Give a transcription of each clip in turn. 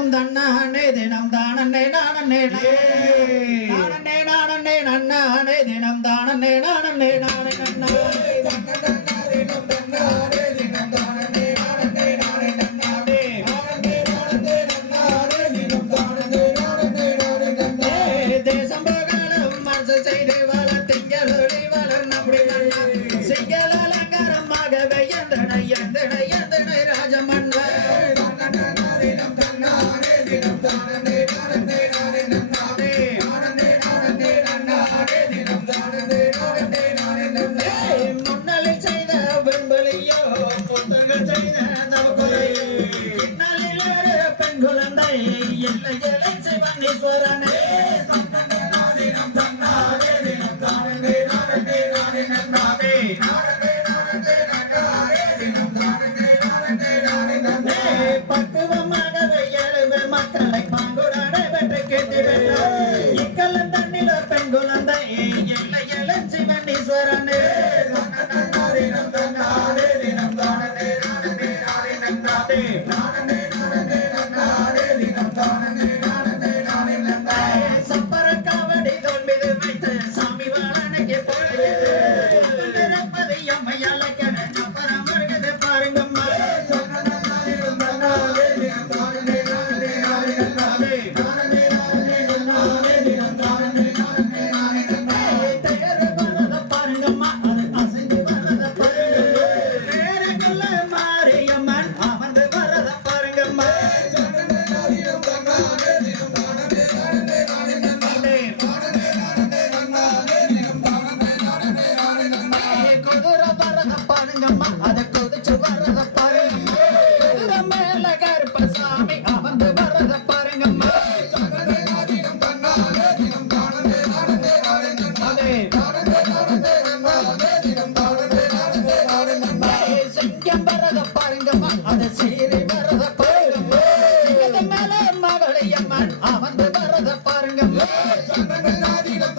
தினம் தன்னானே தினம் தானே நானே நானே நானே நன்னானே. தினம் தானே நானே நானே நன்னா பெண் குழந்தை எல்லை எலை சிவனீஸ்வரனே ஈஸ்வரனே. எல்லை எல்லை சிவனீஸ்வரனே சப்பர காவடி தோல் மீது வைத்து சாமி வாழனுக்கு போயிருப்பது எம்மை அழைக்கண சப்பரம் வருகிறது பாருங்கம்மா தேர்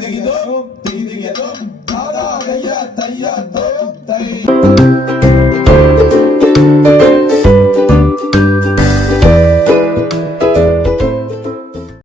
தகதிகிதோ தீதிகிதோ தாதாகைய தைய தோ தை.